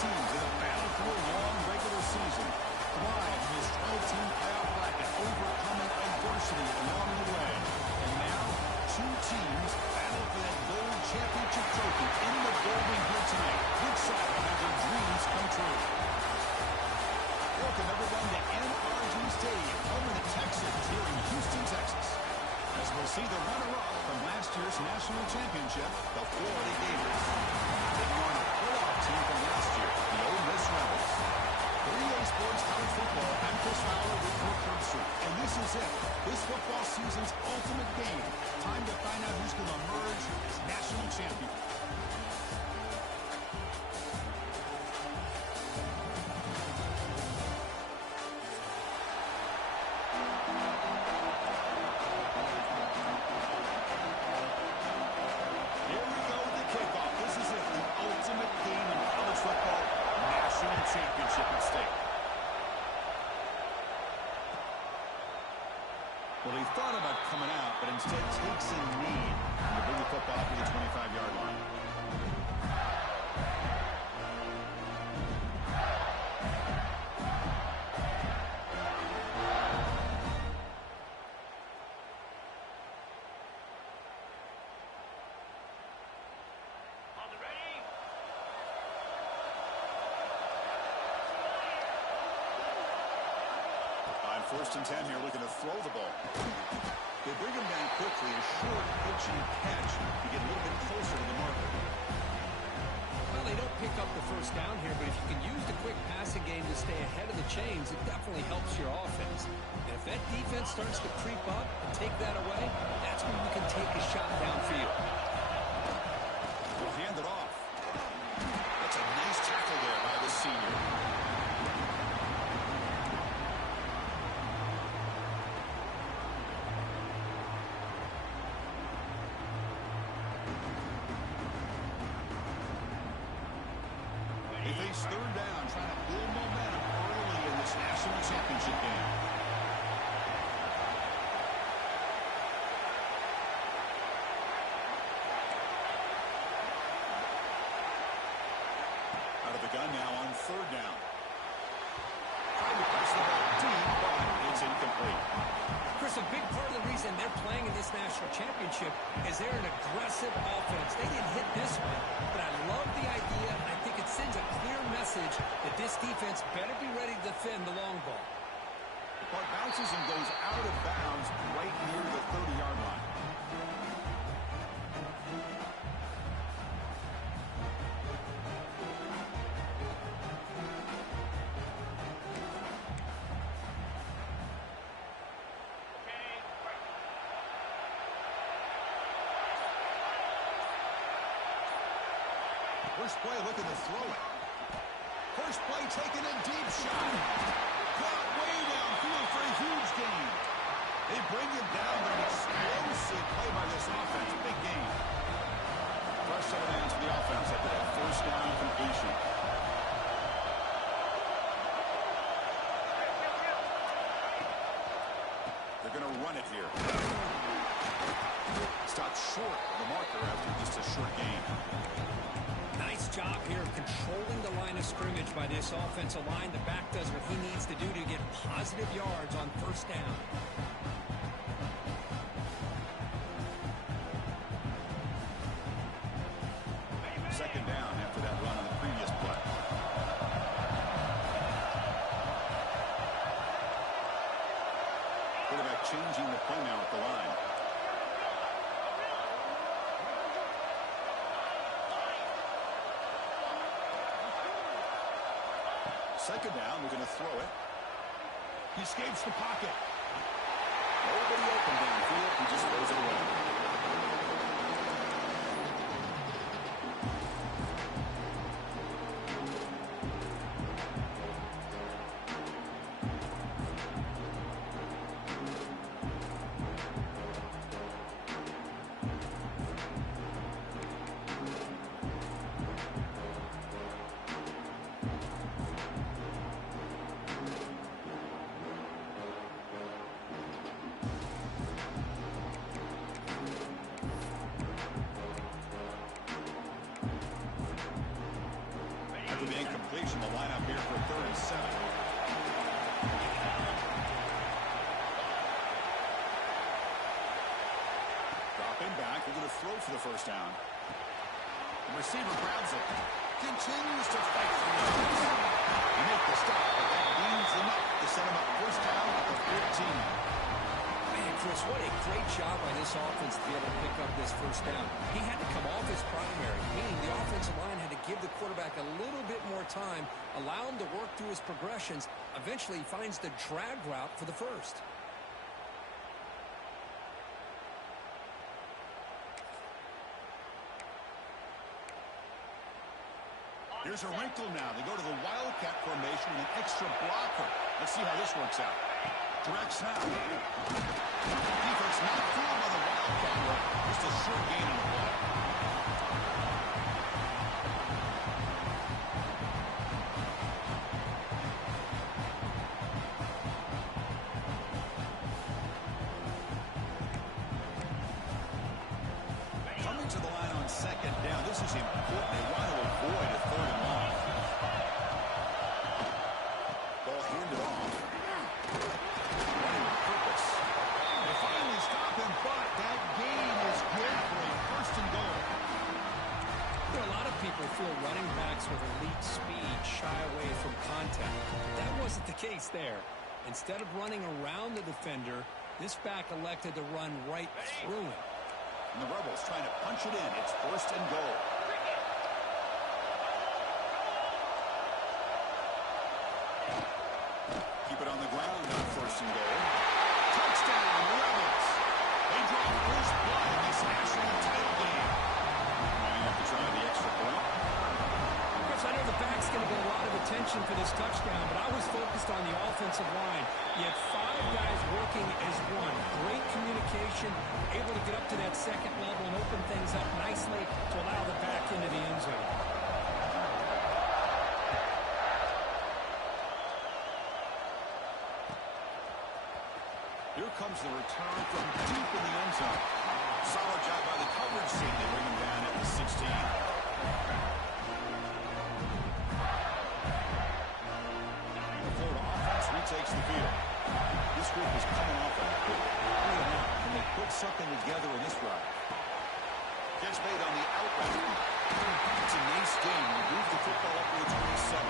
teams in a battle through a long regular season thrive in this 12-team playoff bracket, overcoming adversity along the way. And now, two teams battle for that gold championship trophy in the Golden here tonight. Which side will have their dreams come true? Welcome, everyone, to NRG Stadium, home of the Texans here in Houston, Texas. As we'll see the runner-up from last year's national championship, the Florida Gators. Taking on a playoff team from last year, the Ole Miss Rebels. 3A Sports College Football, I'm Chris Fowler with Kirk Herbstreit. And this is it, this football season's ultimate game. Time to find out who's going to emerge as national champion. Championship at stake. Well, he thought about coming out, but instead takes a knee to bring the football to the 25-yard line. First and 10 here, looking to throw the ball. They bring him down quickly, a short pitching catch to get a little bit closer to the marker. Well, they don't pick up the first down here, but if you can use the quick passing game to stay ahead of the chains, it definitely helps your offense. And if that defense starts to creep up and take that away, that's when you can take a shot downfield. They'll hand it off. That's a nice tackle there by the senior. They face third down, trying to build momentum early in this national championship game. Out of the gun now on third down. Trying to press the ball deep, but it's incomplete. Chris, a big part of the reason they're playing in this national championship is they're an aggressive offense. They didn't hit this one, but I love the idea. I think it sends a clear message that this defense better be ready to defend the long ball. The ball bounces and goes out of bounds right near the 30-yard line. First play looking to throw it. First play taken a deep shot. Caught way downfield for a huge gain. They bring him down with an explosive play by this offense. Big gain. Fresh set of hands for the offense after that first down completion. They're going to run it here. Stopped short of the marker after just a short gain. Nice job here of controlling the line of scrimmage by this offensive line. The back does what he needs to do to get positive yards on first down. Second down after that run on the previous play. Quarterback changing the play now at the line. Second down, we're going to throw it. He escapes the pocket. Nobody open downfield. He just throws it away. After the incompletion, the lineup here for 3rd and 7. Dropping back, they're going to throw for the first down. The receiver grabs it. Continues to fight for the offense. They make the stop, but that gains enough to set him up first down at the 14. Man, Chris, what a great job by this offense to be able to pick up this first down. He had to come off his primary, meaning the offensive line had to give the quarterback a little bit more time, allow him to work through his progressions. Eventually, he finds the drag route for the first. Here's a wrinkle now. They go to the Wildcat formation with an extra blocker. Let's see how this works out. Direct snap. Defense not fooled by the Wildcat run. Just a short gain on the play. Coming to the line on 2nd down. This is important. They want to avoid a 3rd and long. Ball handed off. Running with purpose. They finally stop him, but that gain is good for a 1st and goal. You know, a lot of people feel running backs with elite speed shy away from contact. That wasn't the case there. Instead of running around the defender, this back elected to run right through him. And the Rebels trying to punch it in. It's 1st and goal. Keep it on the ground on 1st and goal. Touchdown, Rebels. They draw first blood in this national title game. Now you have to try the extra point. Chris, I know the back's going to get a lot of attention for this touchdown, but I was focused on the offensive line. You had 5 guys working as one. Great communication, able to get up to that 2nd level and open things up nicely to allow the back into the end zone. Here comes the return from deep in the end zone. Solid job by the coverage team. They bring him down at the 16. The Florida offense retakes the field. This group is coming off a good play now. Can they put something together in this ride? Catch made on the outright. It's a nice game. We move the football up to the 27.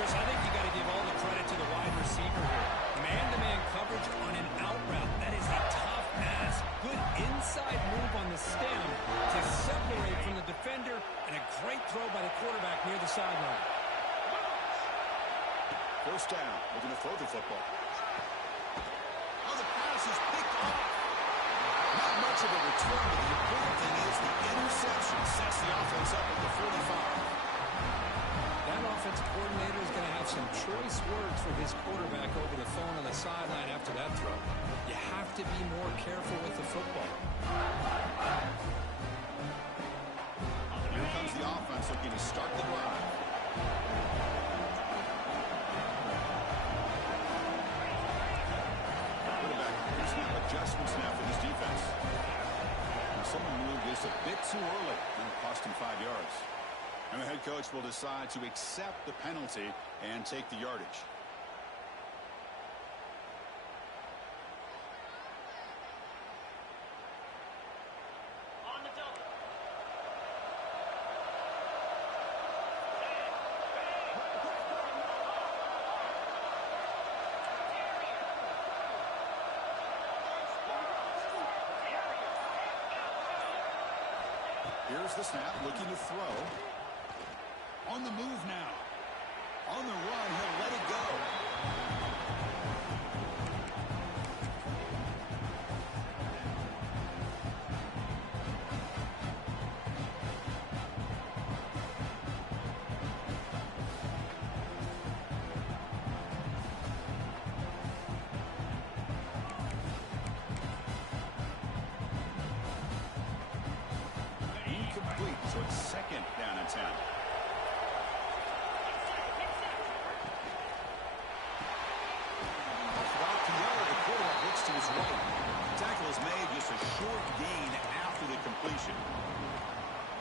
Chris, I think you got to give all the credit to the wide receiver here. Man-to-man coverage on an out route. That is a tough pass. Good inside move on the stem to separate from the defender, and a great throw by the quarterback near the sideline. First down. We're going to throw the football. Oh, the pass is picked off. Not much of a return, but the important thing is the interception sets the offense up at the 45. That offensive coordinator is going to have some choice words for his quarterback over the phone on the sideline after that throw. You have to be more careful with the football. Here comes the offense looking to start the drive. Quarterback, here's some adjustments now for this defense. And someone moved this a bit too early, and it cost him 5 yards. And the head coach will decide to accept the penalty and take the yardage. On the double. Here's the snap, looking to throw. On the move now. On the run, he'll let it go. Incomplete, so it's 2nd down and 10. To his right. Tackle is made, just a short gain after the completion.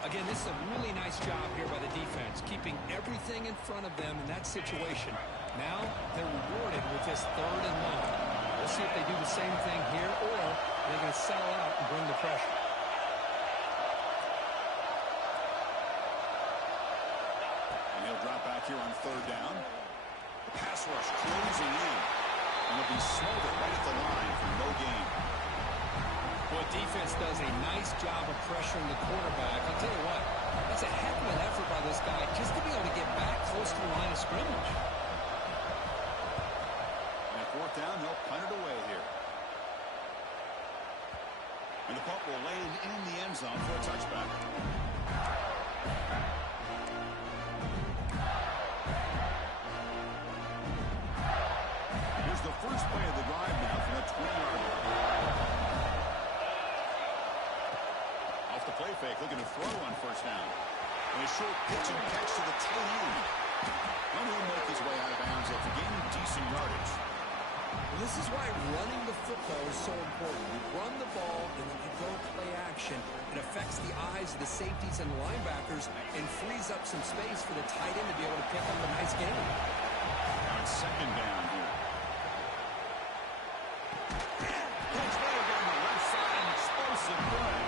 Again, this is a really nice job here by the defense. defense, keeping everything in front of them in that situation. Now they're rewarded with this 3rd and long. We'll see if they do the same thing here, or they're going to settle out and bring the pressure. And he'll drop back here on 3rd down. The pass rush closing in. And it'll be smothered right at the line for no gain. Well, defense does a nice job of pressuring the quarterback. I'll tell you what, that's a heck of an effort by this guy just to be able to get back close to the line of scrimmage. And 4th down, he'll punt it away here. And the punt will land in the end zone for a touchback. Here's the first play of the drive now from the 20-yard line. Off the play fake, looking to throw on 1st down. And a short pitch and catch to the tight end. And he'll make his way out of bounds after gaining decent yardage. This is why running the football is so important. You run the ball, and then you go play action. It affects the eyes of the safeties and linebackers and frees up some space for the tight end to be able to pick up a nice gain. Now it's 2nd down here. Catch made down the left side, an explosive play.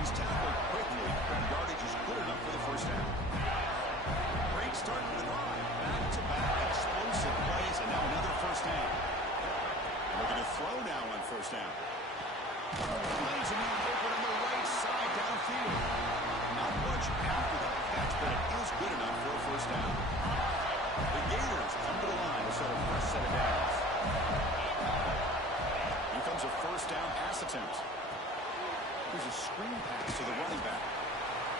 He's tackled quickly, and yardage is good enough for the 1st down. Great start to the drive. Back-to-back explosive plays, and now another 1st down. Looking to throw now on 1st down. Lays him out open on the right side downfield. Not much after the catch, but it is good enough for a 1st down. The Gators come to the line to start a fresh set of downs. Here comes a 1st down pass attempt. Here's a screen pass to the running back.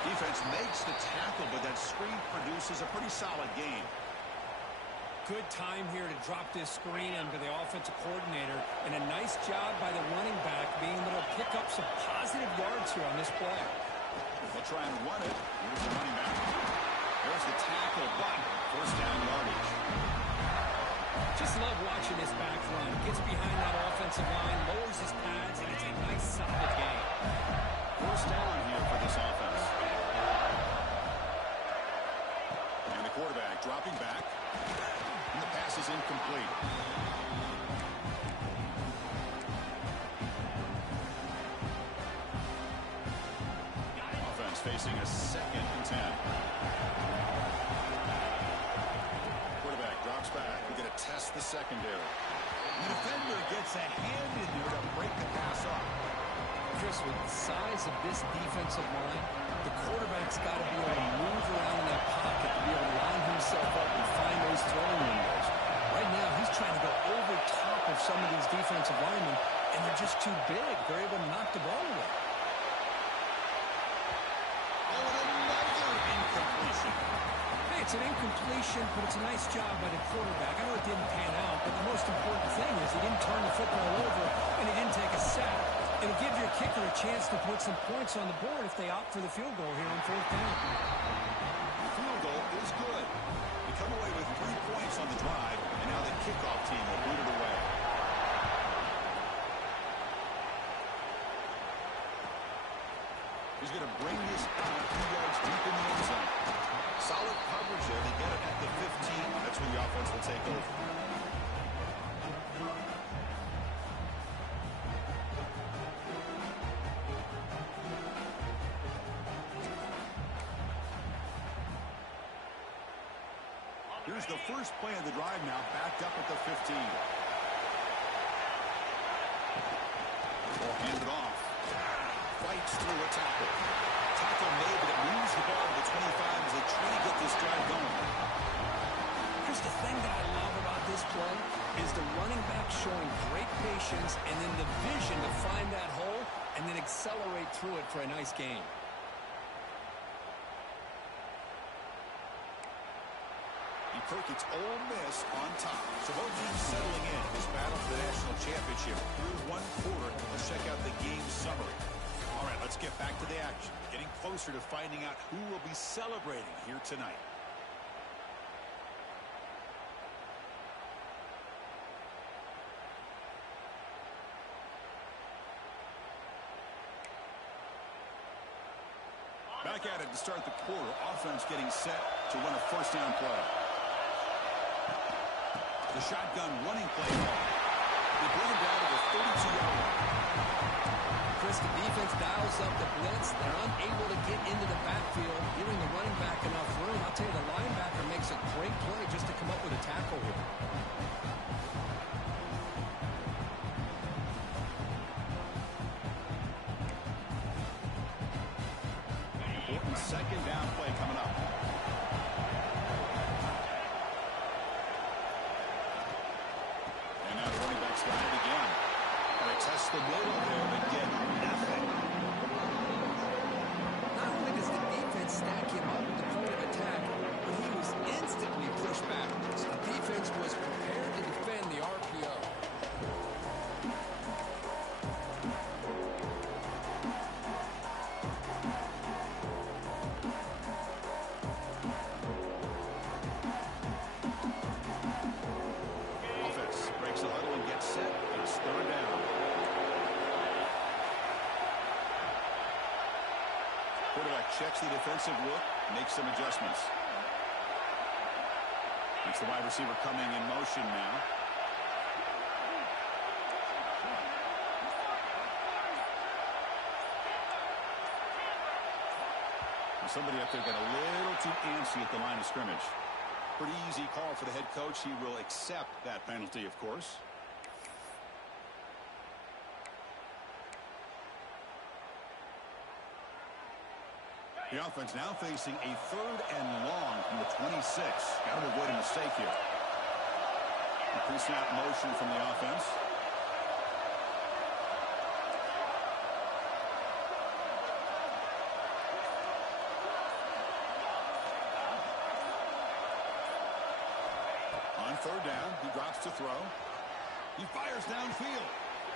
Defense makes the tackle, but that screen produces a pretty solid gain. Good time here to drop this screen under the offensive coordinator, and a nice job by the running back being able to pick up some positive yards here on this play. They'll try and run it. Here's the running back. There's the tackle, but 1st down yardage. Just love watching this back run. Gets behind that offensive line, lowers his pads, and it's a nice solid gain. 1st down here for this offense. And the quarterback dropping back. And the pass is incomplete. Offense facing a 2nd and 10. Quarterback drops back. We're going to test the secondary. The defender gets a hand in there to break the pass off. Chris, with the size of this defensive line, the quarterback's got to be able to move around in that pocket to be able to line himself up and find those throwing windows. Right now, he's trying to go over top of some of these defensive linemen, and they're just too big. They're able to knock the ball away. Oh, and another incompletion. Hey, it's an incompletion, but it's a nice job by the quarterback. I know it didn't pan out, but the most important thing is he didn't turn the football over, and he didn't take a sack. It'll give your kicker a chance to put some points on the board if they opt for the field goal here on 4th down. The field goal is good. They come away with 3 points on the drive, and now the kickoff team will boot it away. He's going to bring this out a few yards deep in the end zone. Solid coverage there. They get it at the 15. That's when the offense will take over. Here's the first play of the drive now, backed up at the 15. Ball handed off. Fights through a tackle. Tackle made, but it moves the ball to the 25 as they try to get this drive going. Here's the thing that I love about this play is the running back showing great patience and then the vision to find that hole and then accelerate through it for a nice gain. Kirk, it's Ole Miss on top. So both teams settling in this battle for the national championship through 1 quarter. Let's check out the game summary. All right, let's get back to the action. Getting closer to finding out who will be celebrating here tonight. Back Back at it to start the quarter. Offense getting set to run a first down play. The shotgun running play call. They bring him down to the 32-yard line. Chris, the defense dials up the blitz. They're unable to get into the backfield, giving the running back enough room. I'll tell you, the linebacker makes a great play just to come up with a tackle here. Important second down play coming up. And now the running back's got it again. And they test the middle there, but get nothing. Not only does the defense stack him up at the point of attack, but he was instantly pushed back. So the defense was prepared to defend the RPO. Offense breaks the huddle and gets set. It's third down. Quarterback checks the defensive look, makes some adjustments. It's the wide receiver coming in motion now. And somebody up there got a little too antsy at the line of scrimmage. Pretty easy call for the head coach. He will accept that penalty, of course. The offense now facing a third and long from the 26. Got to avoid a mistake here. A pre-snap motion from the offense. On third down, he drops to throw. He fires downfield.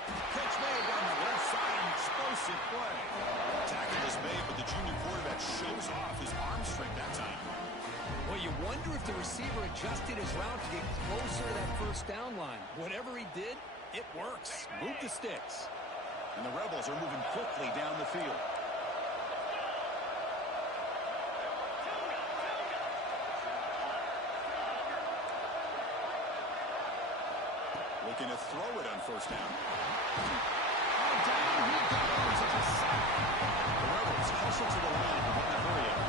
Catch made down the left side, an explosive play. Tackle is made, but the junior quarterback shows off his arm strength that time. Well, you wonder if the receiver adjusted his route to get closer to that first down line. Whatever he did, it works. Move the sticks. And the Rebels are moving quickly down the field. Looking to throw it on first down. Oh, down he goes. It's a sack. The Rebels hustle to the line and want to hurry up.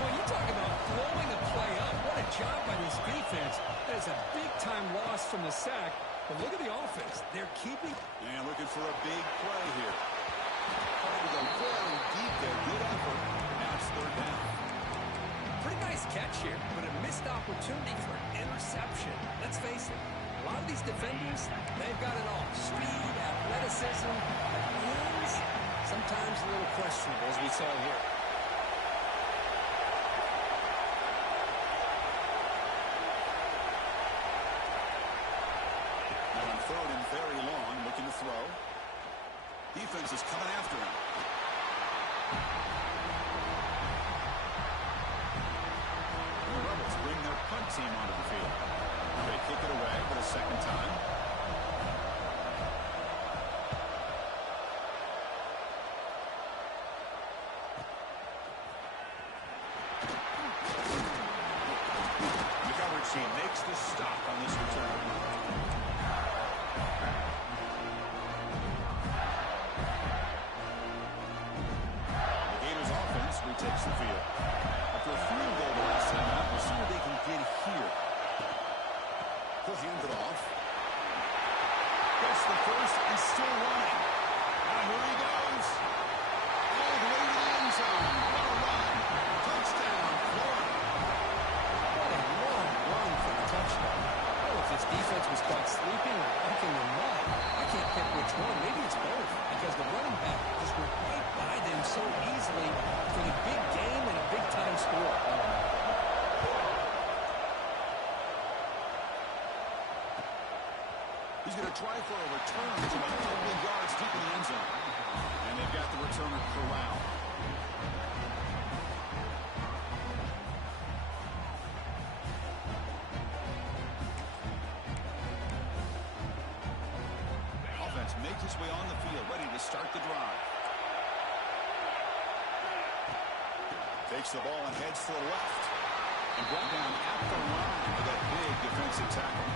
Well, you talk about blowing a play up. What a job by this defense. That is a big-time loss from the sack. But look at the offense. They're keeping. And looking for a big play here. Trying to go very deep there. Good effort. Now it's third down. Pretty nice catch here, but a missed opportunity for an interception. Let's face it. A lot of these defenders, they've got it all. Speed, athleticism, hands, sometimes a little questionable, as we saw here. Now on third and very long, looking to throw. Defense is coming after him. And the Rebels bring their punt team onto the field. They kick it away for the second time. The coverage team makes the stop on this return. The Gators offense retakes the field. After a field goal the last time out, we'll see what they can get here. He'll hand it off. Gets the first and still running. Now here he goes. All the way to the end zone. What a run. Touchdown, Florida. What a long run for the touchdown. Oh, if this defense was caught sleeping or walking their mud, I can't pick which one. Maybe it's both, because the running back just went right by them so easily for the big game and a big-time score. He's going to try for a return to a couple of yards deep in the end zone. And they've got the returner corralled. Offense makes its way on the field, ready to start the drive. Takes the ball and heads to the left. And brought down at the line for that big defensive tackle.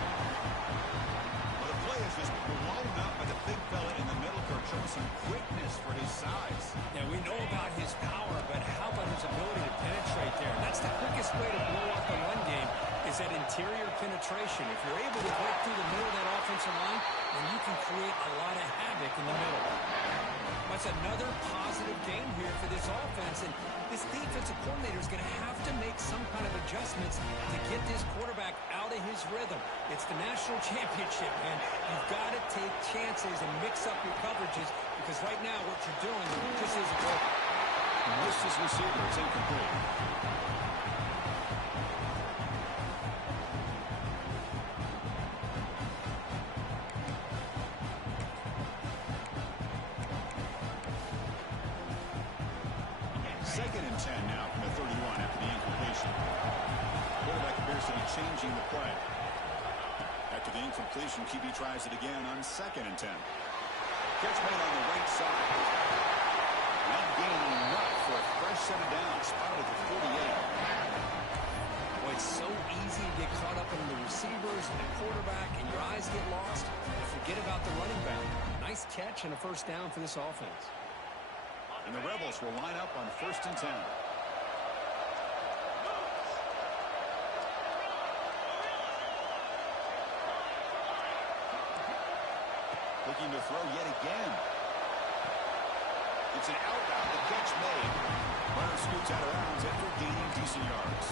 Well, the play is just blown up by the big fella in the middle, Kirk, showing some quickness for his size. Yeah, we know about his power, but how about his ability to penetrate there? That's the quickest way to blow up the run game, is that interior penetration. If you're able to break through the middle of that offensive line, then you can create a lot of havoc in the middle. That's another positive game here for this offense, and this defensive coordinator is going to have to make some kind of adjustments to get this quarterback out of his rhythm. It's the national championship, man. You've got to take chances and mix up your coverages, because right now what you're doing just isn't working. Most his receiver is incomplete. Second and 10 now from the 31 after the incompletion. Quarterback appears to be changing the play. After the incompletion, QB tries it again on second and 10. Catch made on the right side. Not gaining enough for a fresh set of downs. Spotted at the 48. Boy, it's so easy to get caught up in the receivers and the quarterback, and your eyes get lost. Forget about the running back. Nice catch and a first down for this offense. And the Rebels will line up on first and 10. Looking to throw yet again. It's an out route. The catch made. Runner scoots out of bounds after gaining decent yards.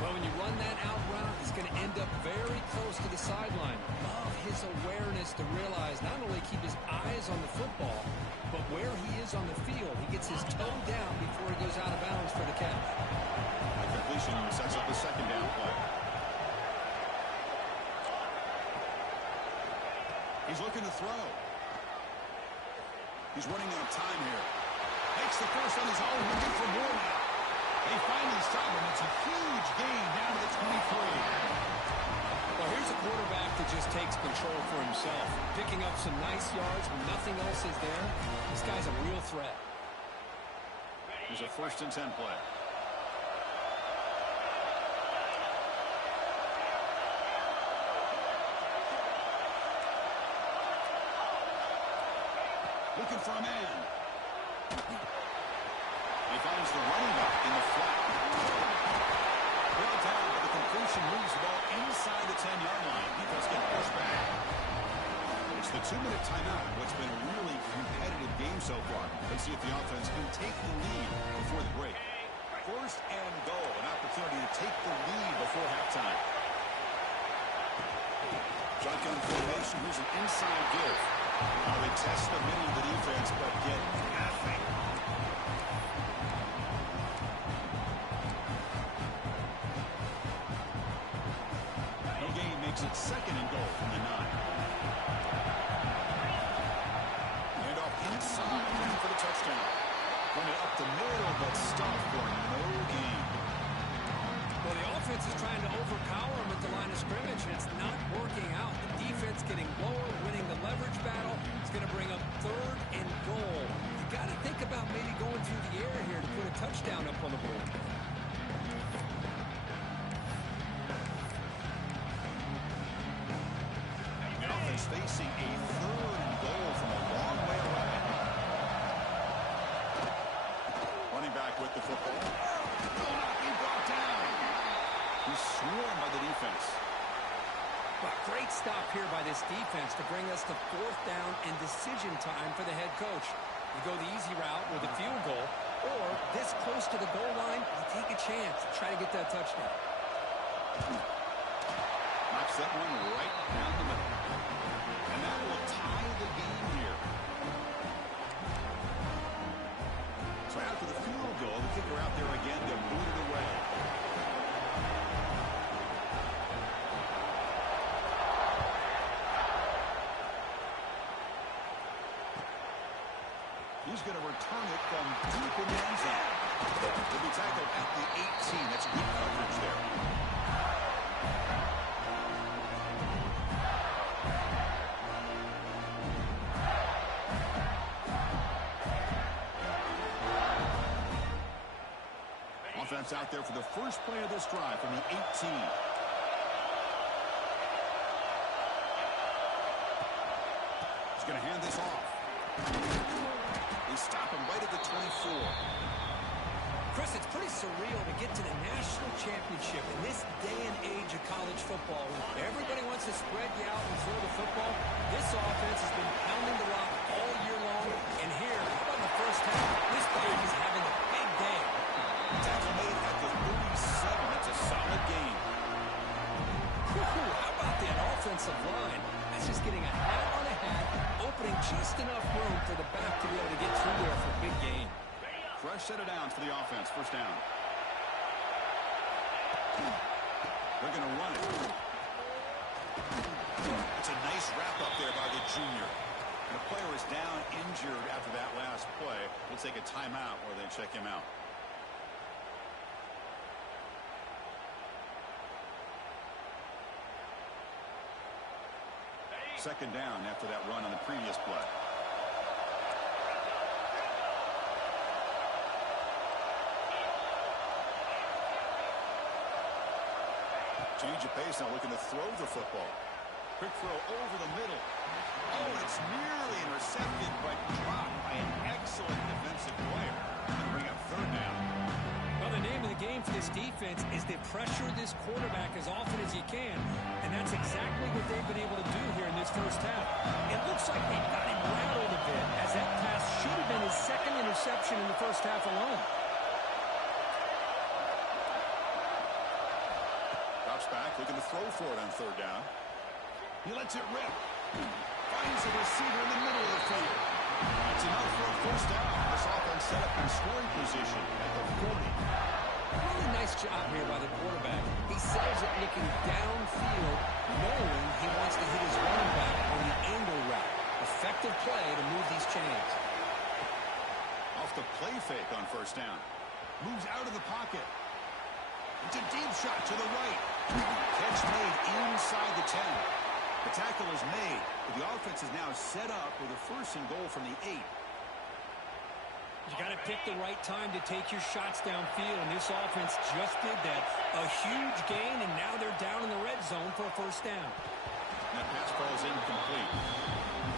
Well, when you run that out route, he's going to end up very close to the sideline. Love his awareness to realize not only keep his eyes on the football, but where he is on the field. He gets his toe down before he goes out of bounds for the catch. The completion sets up a second down play. He's looking to throw. He's running out of time here. Makes the first on his own, looking for more now. They finally stop him. It's a huge gain down to the 23. Well, here's a quarterback that just takes control for himself. Picking up some nice yards when nothing else is there. This guy's a real threat. Here's a first and 10 play. Looking for a man. He finds the running back in the flat. Brought down, but the completion moves the ball inside the 10-yard line. Defense getting pushed back. It's the 2-minute timeout. What's been a really competitive game so far. Let's see if the offense can take the lead before the break. First and goal. An opportunity to take the lead before halftime. Shotgun formation. Here's an inside give. They test the middle of the defense, but get nothing. No gain makes it second and goal from the 9. And off inside for the touchdown. Running up the middle, but stopped for no gain. Well, the offense is trying to overpower him at the line of scrimmage, and it's not working out. The defense getting lower, winning the leverage battle. It's going to bring up third and goal. You got to think about maybe going through the air here to put a touchdown up on the board. The offense facing a third and goal from a long way away. Running back with the football. Will not be brought down. He's swarmed by the defense. But great stop here by this defense to bring us to fourth down and decision time for the head coach. You go the easy route with a field goal, or this close to the goal line, you take a chance to try to get that touchdown. Knocks that one right down the middle. And that will tie the game here. So after the field goal, the kicker out there again to boot it away. He's going to return it from deep in the end zone. He'll be tackled at the 18. That's good coverage there. offense out there for the first play of this drive from the 18. He's going to hand this off. They stop him right at the 24. Chris, it's pretty surreal to get to the national championship in this day and age of college football. When everybody wants to spread you out and throw the football, this offense has been pounding the rock all year long. And here, how about the first half? This back is having a big day. Tackle made at the 37. That's a solid gain. How about that offensive line? That's just getting a hat on a hat, opening just enough room for the back to be able to get through there for a big gain. Fresh set of downs for the offense. First down. They're going to run it. It's a nice wrap-up there by the junior. And the player is down injured after that last play. We'll take a timeout or they check him out. Second down after that run on the previous play. Change of pace now, looking to throw the football. Quick throw over the middle. Oh, it's nearly intercepted, but dropped by an excellent defensive player. Going to bring up third down. Well, the name of the game for this defense is to pressure this quarterback as often as you can, and that's exactly what they've been able to do here in this first half. It looks like they've got him rattled a bit, as that pass should have been his second interception in the first half alone. Back, looking to throw for it on third down. He lets it rip. Finds the receiver in the middle of the field. That's enough for a first down. This offense set up in scoring position at the 40. Really nice job here by the quarterback. He settles it looking downfield, knowing he wants to hit his running back on the angle route. Effective play to move these chains. Off the play fake on first down. Moves out of the pocket. It's a deep shot to the right. Catch made inside the 10. The tackle is made, but the offense is now set up with a first and goal from the 8. You got to pick the right time to take your shots downfield, and this offense just did that. A huge gain, and now they're down in the red zone for a first down. And that pass falls incomplete.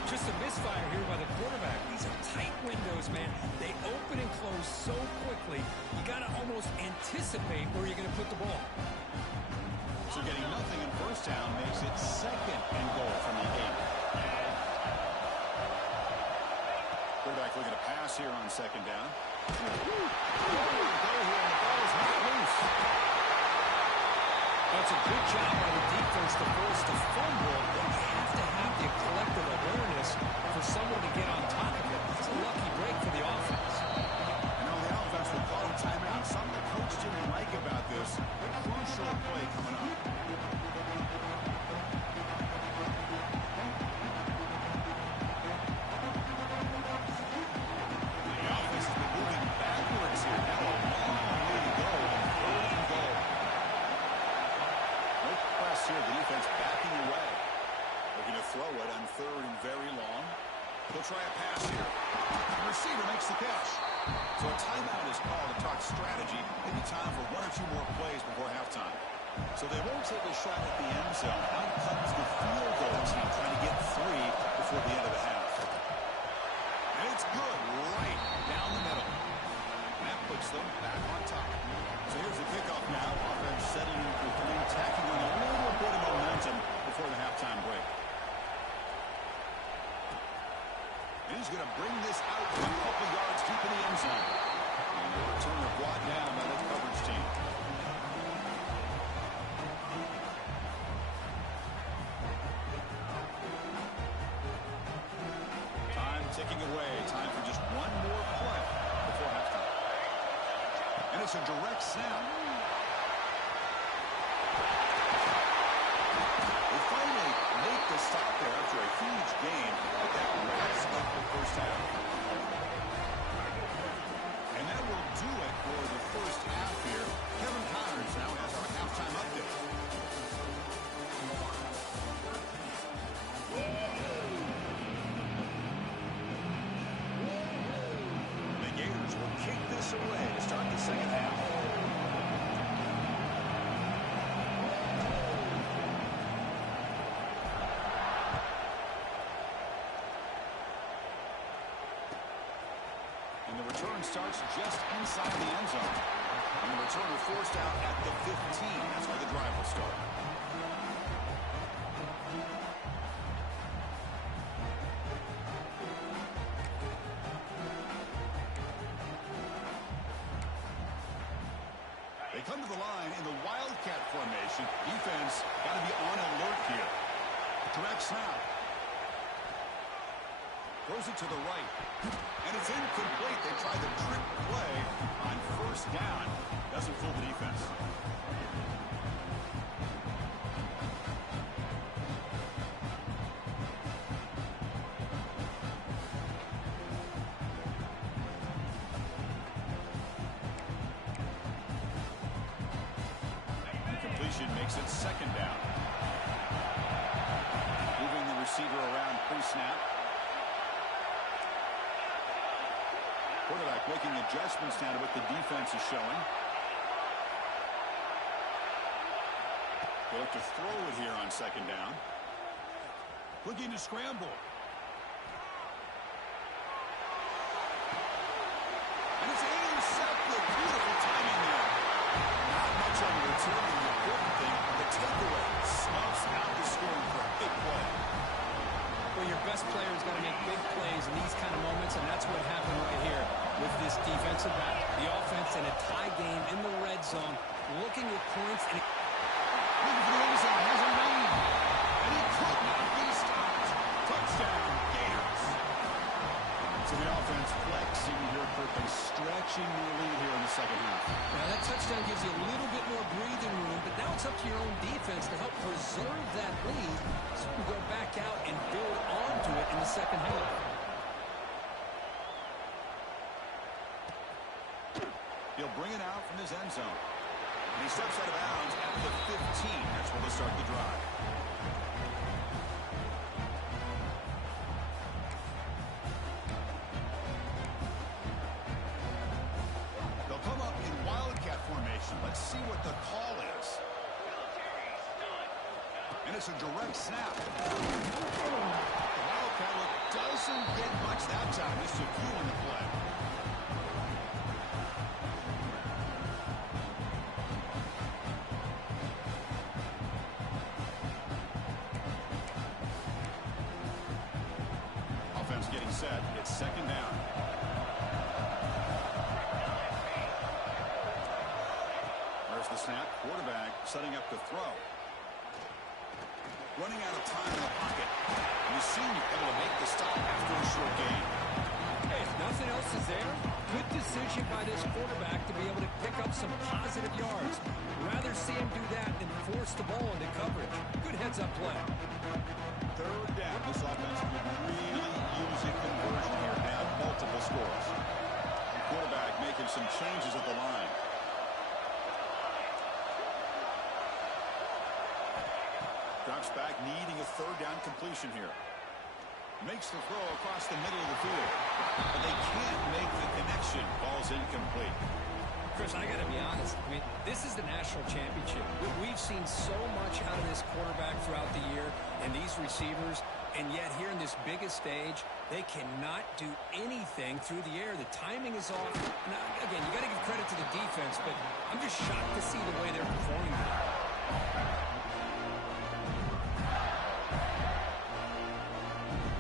Just a misfire here by the quarterback. These are tight windows, man. They open and close so quickly. You got to almost anticipate where you're going to put the ball. So getting nothing in first down makes it second and goal from the 8. Quarterback looking to pass here on second down. Go here, and the ball is not loose. That's a good job by the defense to force the fumble, but you have to have the collective awareness for someone to get on top of it. It's a lucky break for the offense. I know the offense will call a timeout. Something the coach didn't like about this. A crucial play coming up. The offense has been moving backwards here. Now a long way to go. Third and goal. No press here. The defense backing away. Looking to throw it on third and very long. He'll try a pass here. The receiver makes the catch. So a timeout is called to talk strategy. Maybe time for one or two more plays before halftime. So they won't take a shot at the end zone. Out comes the field goal team trying to get 3 before the end of the half. And it's good right down the middle. And that puts them back on top. So here's the kickoff now. Offense settling in for 3, tacking on a little bit of momentum before the halftime break. And he's going to bring this out a couple yards deep in the end zone. And the returner brought down by the coverage team. Time ticking away. Time for just one more play before halftime. And it's a direct snap. They finally make the stop there after a huge gain. But that wraps up the first half. And that will do it for the first half here. Kevin Connors now has our halftime update. The Gators will kick this away to start the second half. return starts just inside the end zone. And the returner forced out at the 15. That's where the drive will start. They come to the line in the Wildcat formation. Defense got to be on alert here. Direct snap. Throws it to the right. And it's incomplete. They try the trick play on first down. Doesn't fool the defense. Completion makes it second down. Moving the receiver around pre-snap. Quarterback making adjustments now to what the defense is showing. They look to throw it here on second down. Looking to scramble. And it's intercepted. Beautiful timing there. Not much on the return. The important thing, the takeaway. Smuffs out the scoring for a big play. Well, your best player is going to make big plays in these kind of moments, and that's what happened right here with this defensive back. The offense in a tie game in the red zone, looking at points. And looking for the end zone, has a lead. And he could not be stopped. Touchdown, Gators. So the offense flexing here quickly, stretching their lead here in the second half. Now that touchdown gives you a little bit more breathing room, but now it's up to your own defense to help preserve that lead so you can go back out and build onto it in the second half. He'll bring it out from his end zone. And he steps out of bounds at the 15. That's where they'll start the drive. They'll come up in Wildcat formation. Let's see what the call is. And it's a direct snap. The Wildcat look doesn't get much that time. Just a few in the play. Getting set. It's second down. There's the snap. Quarterback setting up to throw. Running out of time in the pocket. And the senior able to make the stop after a short gain. Hey, if nothing else is there, good decision by this quarterback to be able to pick up some positive yards. Rather see him do that than force the ball into coverage. Good heads-up play. Third down. This offense could really use a conversion here. Down multiple scores. Quarterback making some changes at the line. Drops back, needing a third down completion here. Makes the throw across the middle of the field. But they can't make the connection. Ball's incomplete. Chris, I got to be honest. I mean, this is the national championship. We've seen so much out of this quarterback throughout the year and these receivers, and yet here in this biggest stage, they cannot do anything through the air. The timing is off. Now, again, you got to give credit to the defense, but I'm just shocked to see the way they're performing today.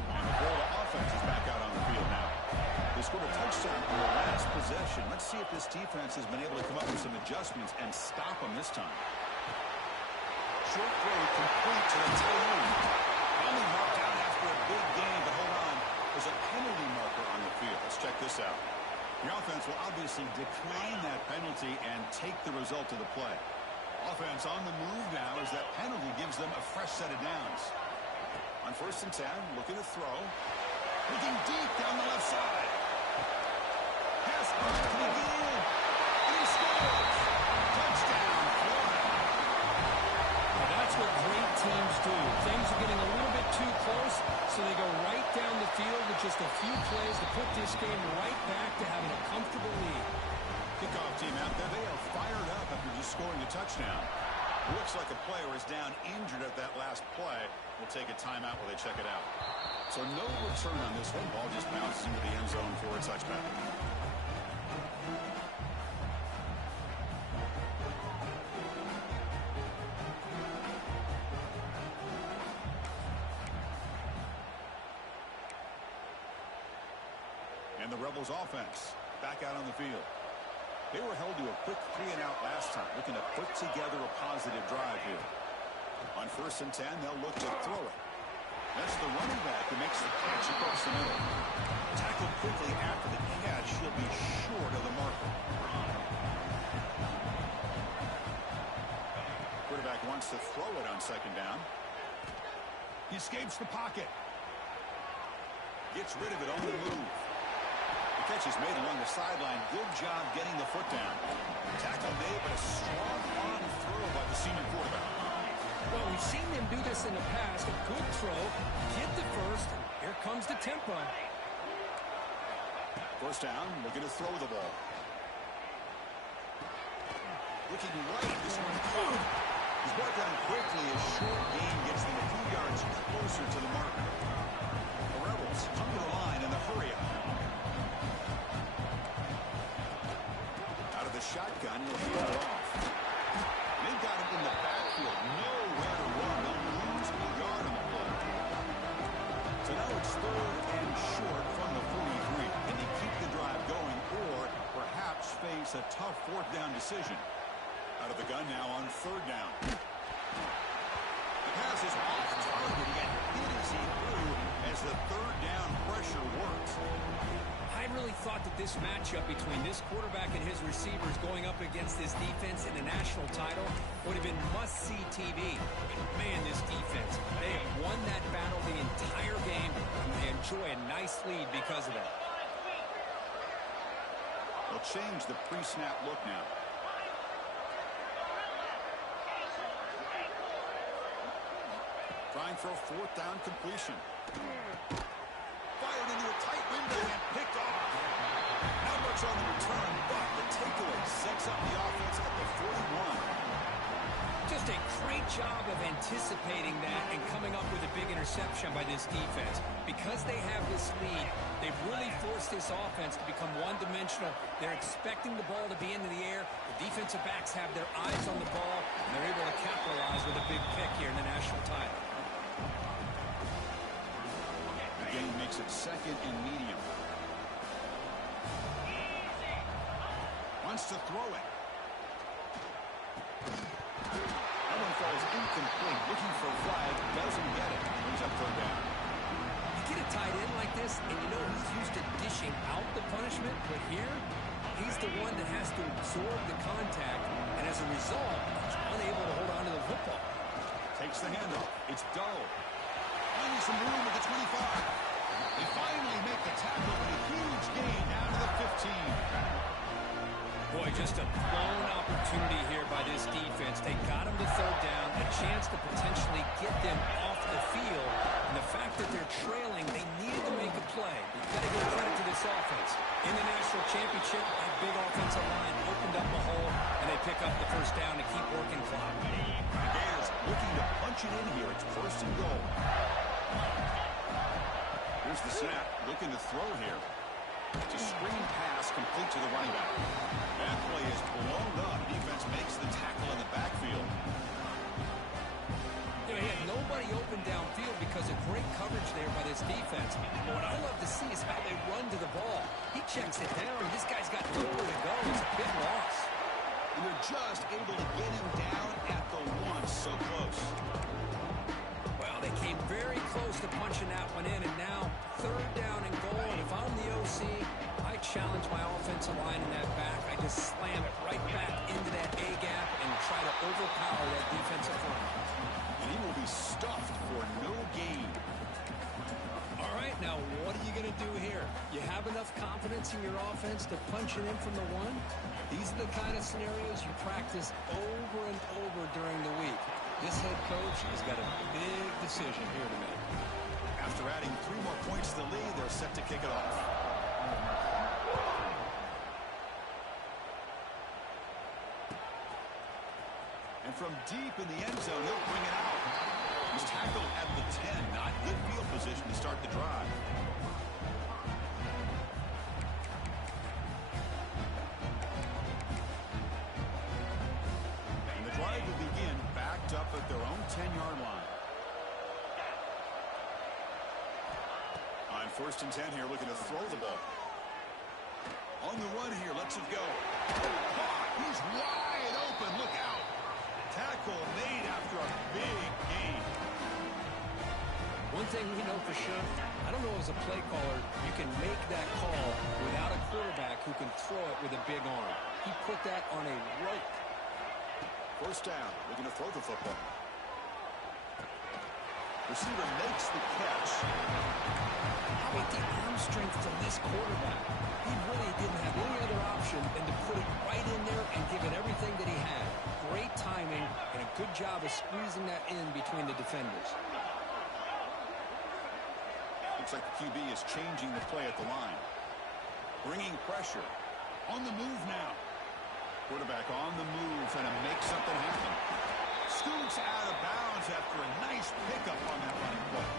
And the Florida offense is back out on the field now. They scored a touchdown on the last possession. Let's see if this defense has been able to come up with some adjustments and stop them this time. Short throw complete to the tight end. Only marked out after a big gain, but hold on. There's a penalty marker on the field. Let's check this out. The offense will obviously decline that penalty and take the result of the play. Offense on the move now as that penalty gives them a fresh set of downs. On 1st and 10, looking to throw. Looking deep down the left side. Pass back to the game. And he scores. Touchdown, Florida. Well, that's what great teams do. Things are getting a little bit too close, so they go right down the field with just a few plays to put this game right back to having a comfortable lead. Kickoff team out there. They are fired up after just scoring a touchdown. Looks like a player is down injured at that last play. We'll take a timeout while they check it out. So no return on this one. Ball just bounces into the end zone for a touchback. And the Rebels offense back out on the field. They were held to a quick 3-and-out last time, looking to put together a positive drive here. On 1st and 10, they'll look to throw it. That's the running back who makes the catch across the middle. Tackled quickly after the catch, he'll be short of the marker. Quarterback wants to throw it on 2nd down. He escapes the pocket. Gets rid of it on the move. The catch is made along the sideline. Good job getting the foot down. Tackle made, but a strong arm throw by the senior quarterback. Well, we've seen them do this in the past. A good throw, get the first, and here comes the tempo. 1st down, looking to throw the ball. Looking right, this one caught. He's brought down quickly. A short gain gets them a few yards closer to the marker. The Rebels come to the line in the hurry up. Out of the shotgun, he'll throw it off. They've got him in the backfield. Nowhere to run. They'll lose a yard on the play. So now it's 3rd and short from the 43. Can they keep the drive going or perhaps face a tough 4th down decision? Out of the gun now on 3rd down. The pass is off target. He got hit as he threw as the 3rd down pressure works. I really thought that this matchup between this quarterback and his receivers going up against this defense in the national title would have been must-see TV. But man, this defense, they have won that battle the entire game, and they enjoy a nice lead because of that. They'll change the pre-snap look now. Trying for a 4th down completion. Fired into a tight window and picked off. Not much on the return, but the takeaway sets up the offense at the 41. Just a great job of anticipating that and coming up with a big interception by this defense. Because they have this lead, they've really forced this offense to become one-dimensional. They're expecting the ball to be into the air. The defensive backs have their eyes on the ball, and they're able to capitalize with a big pick here in the national title. The game makes it 2nd and medium. Wants to throw it. That one falls incomplete. Looking for a flag. Doesn't get it. Brings up 3rd down. You get a tight end like this, and you know he's used to dishing out the punishment, but here, he's the one that has to absorb the contact, and as a result, he's unable to hold on to the football. Takes the handoff. It's Dull. Finding some room at the 25. They finally make the tackle with a huge gain down to the 15. Boy, just a blown opportunity here by this defense. They got him to 3rd down, a chance to potentially get them off the field. And the fact that they're trailing, they needed to make a play. You've got to give credit to this offense. In the national championship, that big offensive line opened up a hole, and they pick up the 1st down to keep working clock. The Gators looking to punch it in here. It's 1st and goal. Here's the snap. Looking to throw here. It's a screen pass complete to the running back. That play is blown up. Defense makes the tackle in the backfield. You know, he had nobody open downfield because of great coverage there by this defense. But what I love to see is how they run to the ball. He checks it down. This guy's got nowhere to go. It's a big loss. And they're just able to get him down at the 1. So close. Well, they came very close to punching that one in, and now 3rd down and goal. And if I'm the OC, I challenge my offensive line in that back. I just slam it right back into that A-gap and try to overpower that defensive front. And he will be stuffed for no gain. All right, now what are you going to do here? You have enough confidence in your offense to punch it in from the 1? These are the kind of scenarios you practice over and over during the week. This head coach has got a big decision here to make. After adding 3 more points to the lead, they're set to kick it off. And from deep in the end zone, he'll bring it out. He's tackled at the 10. Not good field position to start the drive. And the drive will begin backed up at their own 10-yard line. On 1st and 10 here, looking to throw the ball. On the run here, lets it go. He's wide open. Look out. Tackle made after a big gain. One thing we know for sure, I don't know as a play caller, you can make that call without a quarterback who can throw it with a big arm. He put that on a rope. First down, looking to throw the football. Receiver makes the catch. How about the arm strength from this quarterback? He really didn't have any other option than to put it right in there and give it everything that he had. Great timing and a good job of squeezing that in between the defenders. Looks like the QB is changing the play at the line. Bringing pressure. On the move now. Quarterback on the move, trying to make something happen. Scoots out of bounds after a nice pickup on that running play.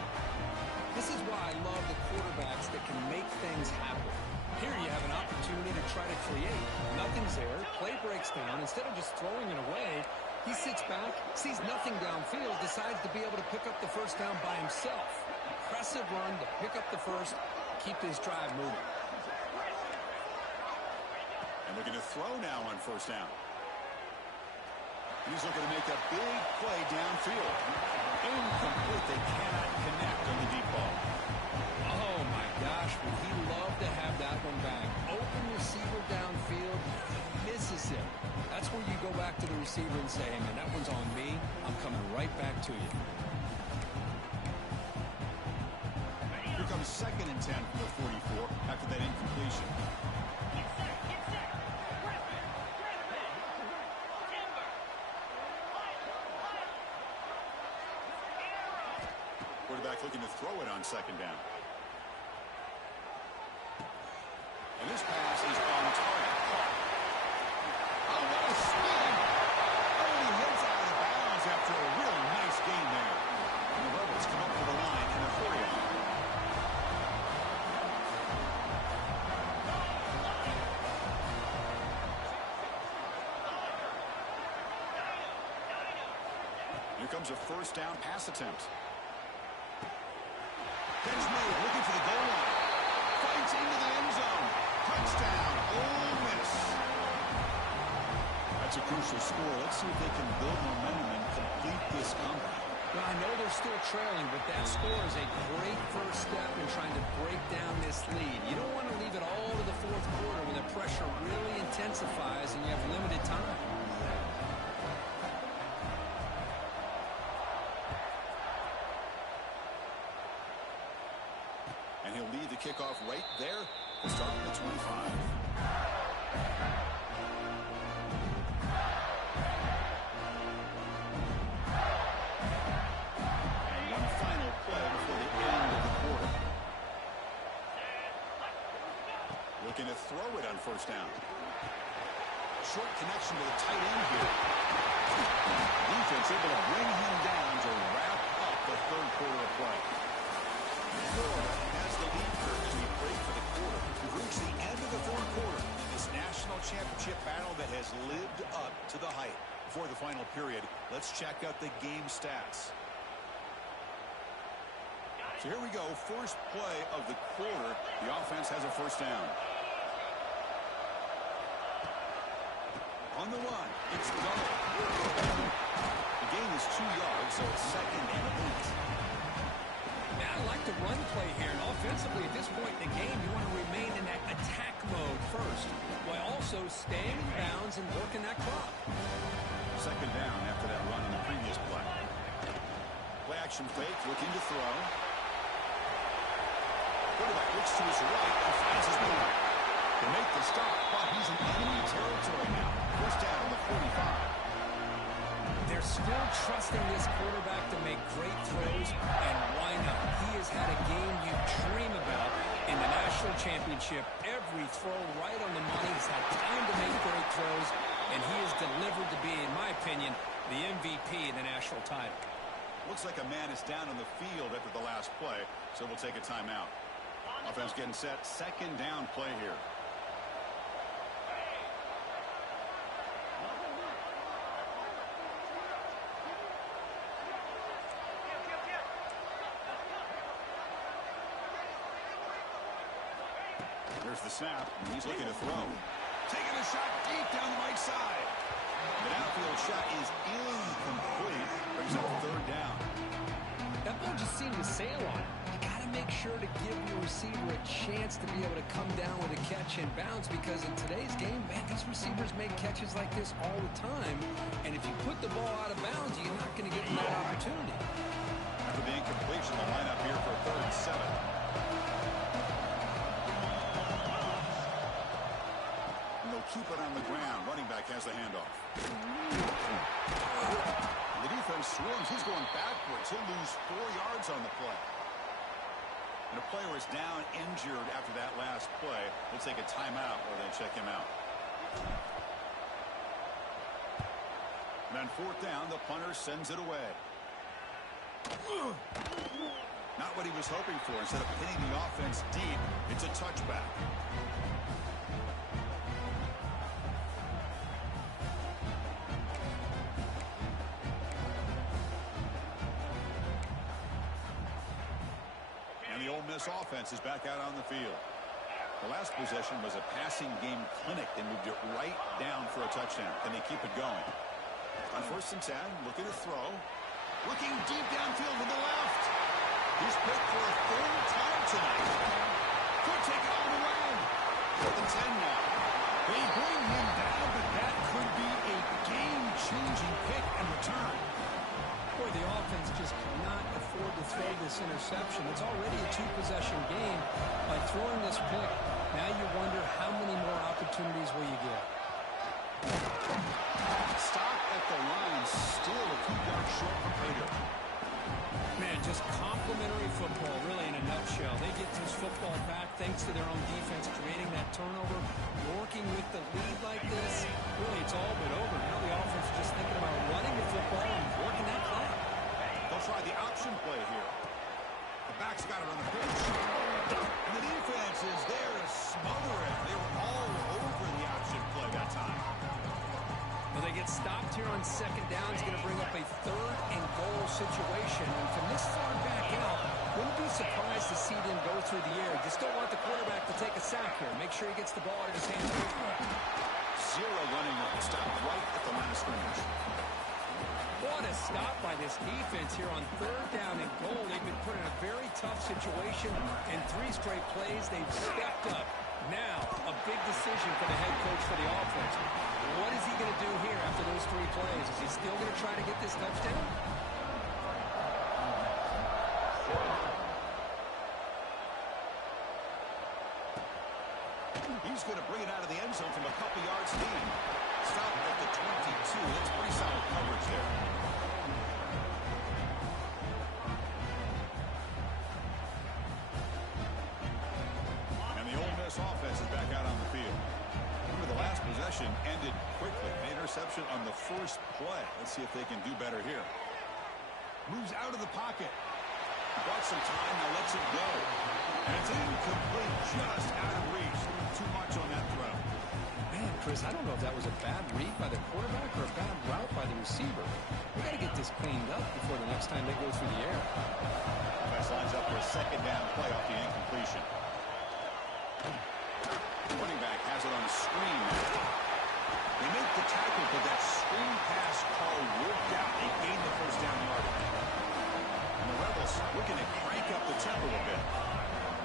This is why I love the quarterbacks that can make things happen. Here you have an opportunity to try to create. Nothing's there. Play breaks down. Instead of just throwing it away, he sits back, sees nothing downfield, decides to be able to pick up the first down by himself. Impressive run to pick up the first, keep this drive moving. And looking to throw now on first down. He's looking to make a big play downfield. Incomplete. They cannot connect on the deep ball. Oh, my gosh. Would he love to have that one back. Open receiver downfield. He misses it. That's where you go back to the receiver and say, hey, man, that one's on me. I'm coming right back to you. Here comes 2nd and 10 from the 44 after that incompletion. Quarterback looking to throw it on 2nd down. And this pass is on target. Oh, what a spin! Oh, he heads out of bounds after a really nice gain there. And the Rebels come up to the line in a 40. Here comes a first down pass attempt. Catch made, looking for the goal line. Fights into the end zone. Touchdown, Ole Miss. That's a crucial score. Let's see if they can build momentum and complete this comeback. Well, I know they're still trailing, but that score is a great first step in trying to break down this lead. You don't want to leave it all to the fourth quarter when the pressure really intensifies and you have limited time. And he'll lead the kickoff right there to start at the 25. And one final play before the end of the quarter. Looking to throw it on first down. Short connection to the tight end here. Defense able to bring him down to wrap up the third quarter of play. Florida has the lead here as we break for the quarter. We've reached the end of the third quarter in this national championship battle that has lived up to the hype. Before the final period, let's check out the game stats. So here we go, first play of the quarter. The offense has a first down. On the run, it's double. The gain is 2 yards, so it's 2nd and 8. I like the run play here, and offensively at this point in the game, you want to remain in that attack mode first, while also staying in bounds and working that clock. 2nd down after that run on the previous play. Play action fake, looking to throw. Quarterback looks to his right and finds his man. To make the stop, but he's in enemy territory now. First down on the 45. They're still trusting this quarterback to make great throws, and why not? He has had a game you dream about in the national championship. Every throw right on the money. He's had time to make great throws, and he has delivered to be, in my opinion, the MVP of the national title. Looks like a man is down on the field after the last play, so we'll take a timeout. Offense getting set. 2nd down play here. There's the snap, and he's looking to throw. Taking a shot deep down the right side. The outfield shot is incomplete. Brings up third down. That ball just seemed to sail on it. You got to make sure to give your receiver a chance to be able to come down with a catch and bounce, because in today's game, man, these receivers make catches like this all the time. And if you put the ball out of bounds, you're not going to give them that opportunity. After the incompletion, the lineup here for 3rd and 7. Keep it on the ground. Running back has the handoff. The defense swarms. He's going backwards. He'll lose 4 yards on the play. And a player is down injured after that last play. They'll take a timeout or they check him out. And on 4th down, the punter sends it away. Not what he was hoping for. Instead of pinning the offense deep, it's a touchback. This offense is back out on the field. The last possession was a passing game clinic. They moved it right down for a touchdown. Can they keep it going? On 1st and 10, looking to throw. Looking deep downfield to the left. He's picked for a 3rd time tonight. Could take it all the way. 4th and 10 now. They bring him down, but that could be a game-changing pick and return. Boy, the offense just cannot afford to throw this interception. It's already a 2-possession game. By throwing this pick, now you wonder how many more opportunities will you get. Stop at the line, still a few yards short from Prater. Man, just complimentary football, really, in a nutshell. They get this football back thanks to their own defense, creating that turnover, working with the lead like this. Really, it's all but over. Now the offense is just thinking about running the football and working that clock. They'll try the option play here. The back's got it on the pitch. And the defense is there to smother it. They were all over the option play that time. Well, they get stopped here on 2nd down. It's going to bring up a 3rd and goal situation. And from this far back out, wouldn't be surprised to see them go through the air. You still want the quarterback to take a sack here. Make sure he gets the ball out of his hands. 0 running room. Stop right at the line of scrimmage. What a stop by this defense here on 3rd down and goal. They've been put in a very tough situation, and 3 straight plays, they've stepped up. Now, a big decision for the head coach for the offense. What is he going to do here after those 3 plays? Is he still going to try to get this touchdown? He's going to bring it out of the end zone from a couple yards deep. Stop at the 22. That's pretty solid coverage there. And the Ole Miss offense is back out on the field. Remember, the last possession ended quickly. An interception on the first play. Let's see if they can do better here. Moves out of the pocket. Bought some time, now lets it go. And it's incomplete, just out of reach. Too much on that throw. Man, Chris, I don't know if that was a bad read by the quarterback or a bad route by the receiver. We got to get this cleaned up before the next time they go through the air. Defense lines up for a 2nd down play off the incompletion. Running back has it on a screen. They make the tackle, but that screen pass call worked out. They gained the 1st down yard. And the Rebels looking to crank up the tempo a bit.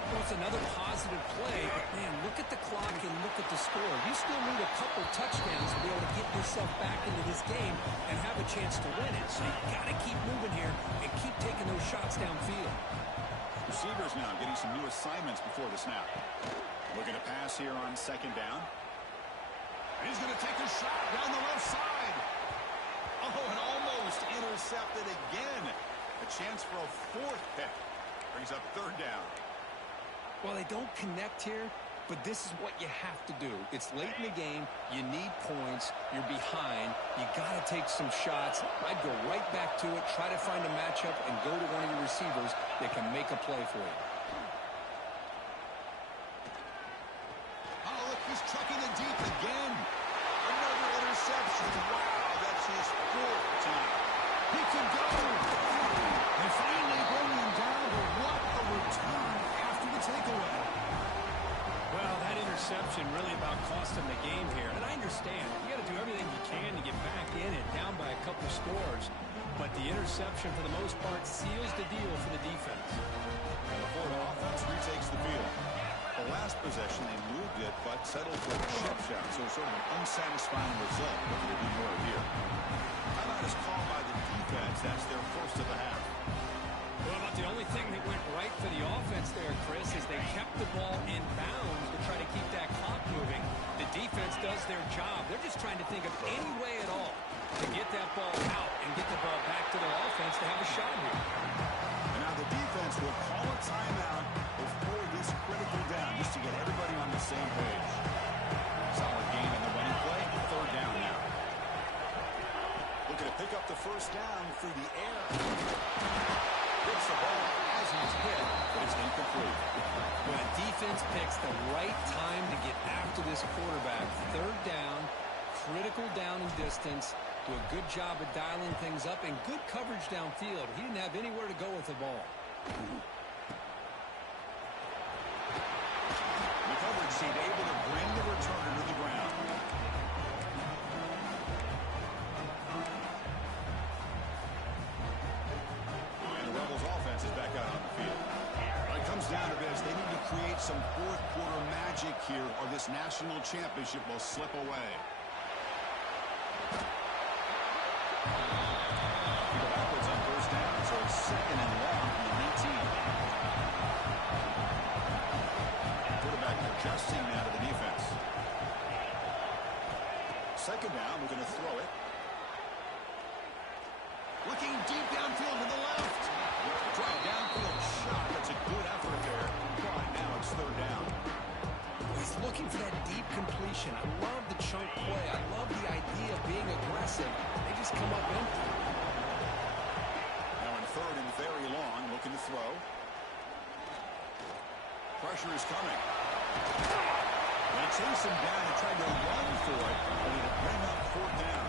Well, it's another positive play, but man, look at the clock and look at the score. You still need a couple touchdowns to be able to get yourself back into this game and have a chance to win it. So you got to keep moving here and keep taking those shots downfield. Receivers now getting some new assignments before the snap. Looking to pass here on 2nd down. And he's going to take a shot down the left side. Oh, and almost intercepted again. A chance for a 4th pick. Brings up 3rd down. Well, they don't connect here, but this is what you have to do. It's late in the game. You need points. You're behind. You got to take some shots. I'd go right back to it, try to find a matchup, and go to one of your receivers that can make a play for you. Oh, look, he's trucking it deep again. Another interception. Wow, that's his 4th time. He can go. And finally bring him down, but what a return after the takeaway. Well, that interception really about costing the game here. And I understand. You got to do everything you can to get back in it, down by a couple scores. But the interception, for the most part, seals the deal for the defense. And the Florida offense retakes the field. The last possession, they moved it, but settled for a chip shot. So sort of an unsatisfying result. Looking to do more here. Timeout is called by the defense. That's their first of the half. Well, about the only thing that went right for the offense there, Chris, is they kept the ball in bounds to try to keep that clock moving. The defense does their job. They're just trying to think of any way at all to get that ball out and get the ball back to their offense to have a shot here. And now the defense will call a timeout before this critical down, just to get everybody on the same page. Solid gain in the running play. Third down now. Looking to pick up the first down through the air. Gets the ball as he's hit, but it's incomplete. When a defense picks the right time to get after this quarterback, third down, critical down and distance, do a good job of dialing things up, and good coverage downfield. He didn't have anywhere to go with the ball. The coverage seemed able to bring the returner to the ground. And the Rebels offense is back out on the field. When it comes down to this, they need to create some fourth quarter magic here, or this national championship will slip away. Backwards on first down, so it's second and long from the 19. Quarterback adjusting now to the defense. Second down, we're going to throw it. Looking deep downfield to the left. Drive downfield shot. That's a good effort there. But now it's third down. He's looking for that deep completion. I love the chunk play. I love the idea of being aggressive. They just come up empty. Now in third and very long, looking to throw. Pressure is coming. They chase him down and try to run for it, but it'll bring up fourth down.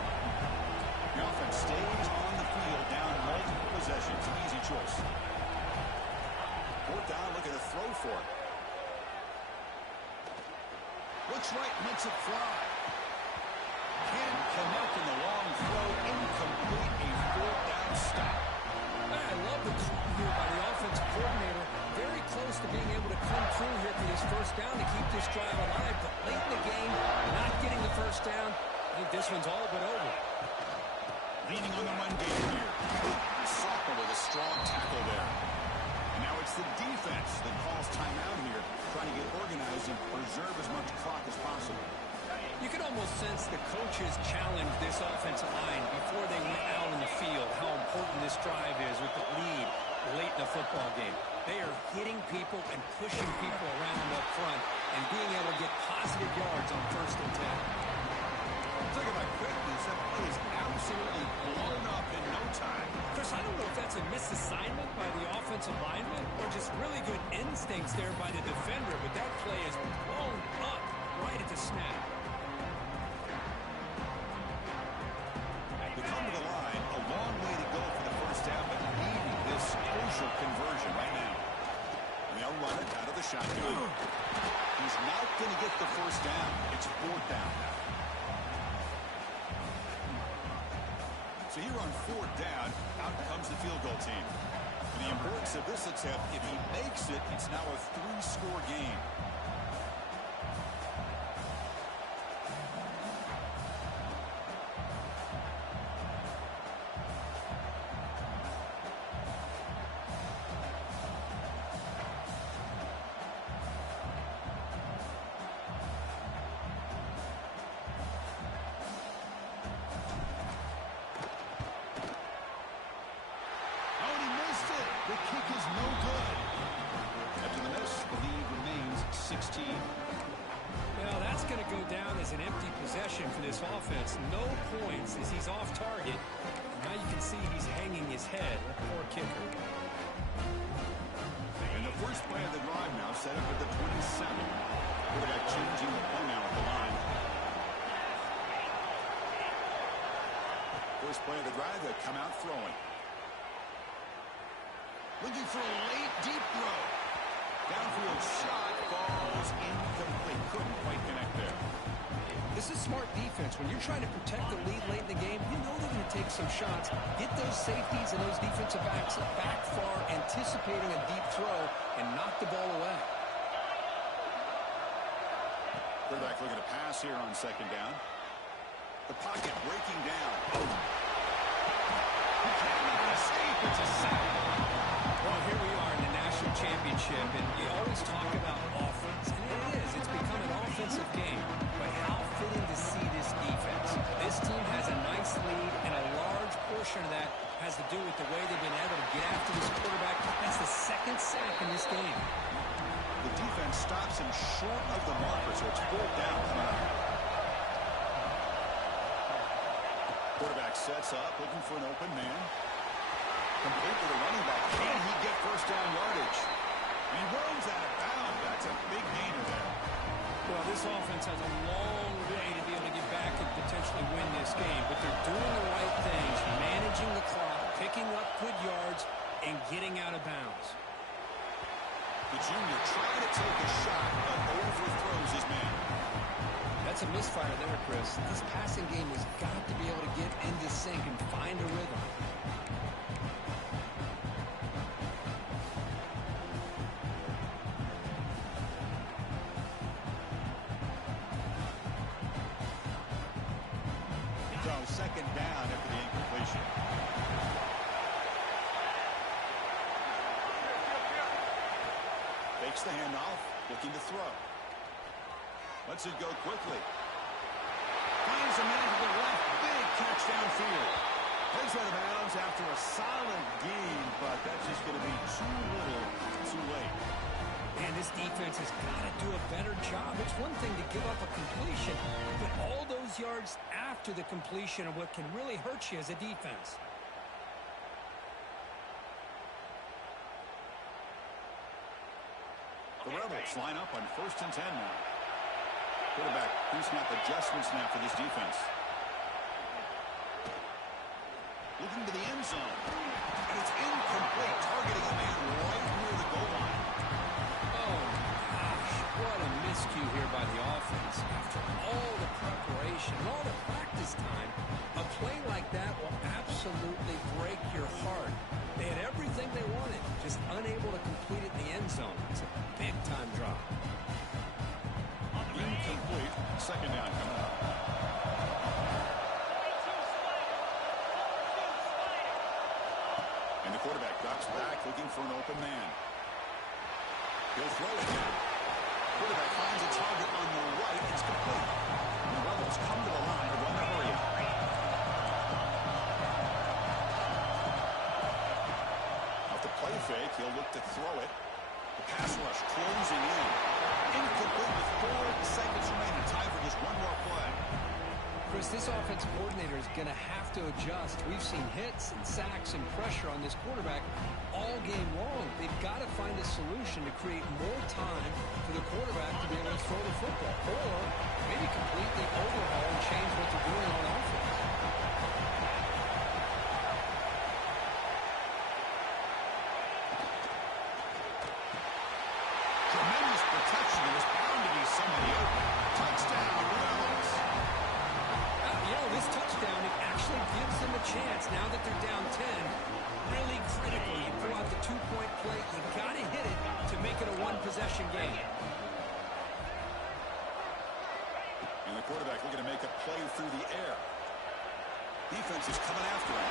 The offense stays on the field, down multiple possessions. Easy choice. Fourth down, looking to throw for it. Looks right, lets it fly. Can't connect in the long throw. Incomplete, a fourth down stop. I love the call here by the offensive coordinator. Very close to being able to come through here for this first down to keep this drive alive. But late in the game, not getting the first down. I think this one's all but over. Leaning on the run game here. Soccer with a strong tackle there. And now it's the defense that calls timeout here, trying to get organized and preserve as much clock as possible. You can almost sense the coaches challenge this offensive line before they went out in the field, how important this drive is with the lead late in the football game. They are hitting people and pushing people around up front and being able to get positive yards on first and 10. Talk about quickness, that play is absolutely blown up in no time. Chris, I don't know if that's a misassignment by the offensive lineman or just really good instincts there by the defender, but that play is blown up right at the snap. They come to the line, a long way to go for the first down, but needing this crucial conversion right now. And they'll run it out of the shotgun. He's not going to get the first down. It's fourth down now. So here on fourth down, out comes the field goal team. And the importance of this attempt, if he makes it, it's now a 3-score game. The kick is no good. After the miss, the lead remains 16. Well, that's going to go down as an empty possession for this offense. No points as he's off target. Now you can see he's hanging his head. A poor kicker. And the first play of the drive now set up at the 27. Quarterback changing the play now at the line. First play of the drive, they come out throwing. Looking for a late, deep throw. Downfield shot falls incomplete. Couldn't quite connect there. This is smart defense. When you're trying to protect the lead late in the game, you know they're going to take some shots. Get those safeties and those defensive backs back far, anticipating a deep throw, and knock the ball away. Quarterback looking to pass here on second down. The pocket breaking down. He cannot escape. It's a sack. Well, here we are in the national championship, and you always talk about offense, and it is. It's become an offensive game. But how fitting to see this defense. This team has a nice lead, and a large portion of that has to do with the way they've been able to get after this quarterback. That's the second sack in this game. The defense stops him short of the marker, so it's 4th down coming up. Quarterback sets up, looking for an open man. Complete to the running back. Can he get first down yardage? He runs out of bounds. That's a big gainer there. Well, this offense has a long way to be able to get back and potentially win this game, but they're doing the right things, managing the clock, picking up good yards, and getting out of bounds. The junior trying to take a shot, but overthrows his man. That's a misfire there, Chris. This passing game has got to be able to get into sync and find a rhythm. So second down after the incompletion. Fakes the handoff, looking to throw. Lets it go quickly. Finds a man to the left. Big catch downfield. Heads out of bounds after a solid gain, but that's just going to be too little, too late. Man, this defense has got to do a better job. It's one thing to give up a completion, but all those yards after the completion are what can really hurt you as a defense. The Rebels line up on 1st and 10 now. Quarterback pre-snap adjustments now for this defense. Looking to the end zone. And it's incomplete, targeting a man right near the goal line. Oh, gosh, what a miscue here by the offense. After all the preparation, all the practice time, a play like that will absolutely break your heart. They had everything they wanted, just unable to complete it in the end zone. It's a big-time drop. Incomplete. Second down coming up. And the quarterback drops back, looking for an open man. He'll throw it now. Quarterback finds a target on the right. It's complete. And the Rebels come to the line to run the hurry up. Off the play fake, he'll look to throw it. The pass rush closing in. Incomplete with 4 seconds remaining. Time for just one more play. Chris, this offensive coordinator is going to have to adjust. We've seen hits and sacks and pressure on this quarterback all game long. They've got to find a solution to create more time for the quarterback to be able to throw the football, or maybe completely overhaul and change what they're doing on offense. Tremendous protection. There's bound to be somebody open. Touchdown, Rebels. You know, this touchdown, it actually gives them a chance now that they're down 10. Really critical. You pull out the 2-point play. You got to hit it to make it a one-possession game. And the quarterback looking to make a play through the air. Defense is coming after him.